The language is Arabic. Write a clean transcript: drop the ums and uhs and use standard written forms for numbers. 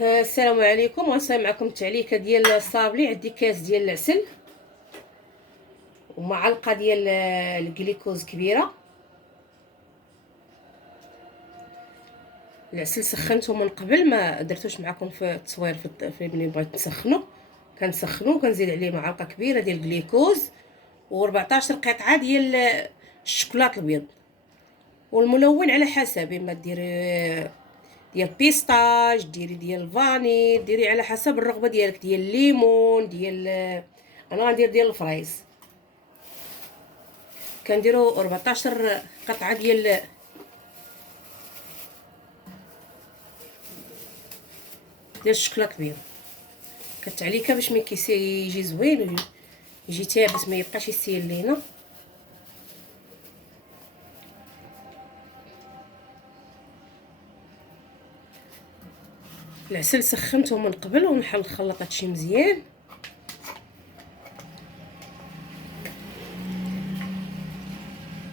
السلام عليكم. غنساهم معكم التعليكه ديال الصابلي. عندي كاس ديال العسل ومعلقه ديال الجليكوز كبيره. العسل سخنته من قبل، ما درتوش معكم في التصوير في ملي بغيت نسخنو. كنسخنو كنزيد عليه معلقه كبيره ديال الجليكوز و14 قطعه ديال الشوكولاط الابيض، والملون على حسب، اما ديري ديال بيستاج، ديري ديال فاني، ديري على حسب الرغبه ديالك، ديال الليمون، ديال انا غندير ديال الفرايز. كنديروا 14 قطعه ديال الشوكولاط الابيض. كتعليكه باش ملي يجي زوين، يجي تابس، ما يبقاش يسيل لينا. العسل سخنته من قبل ونحل الخلاط هادشي مزيان.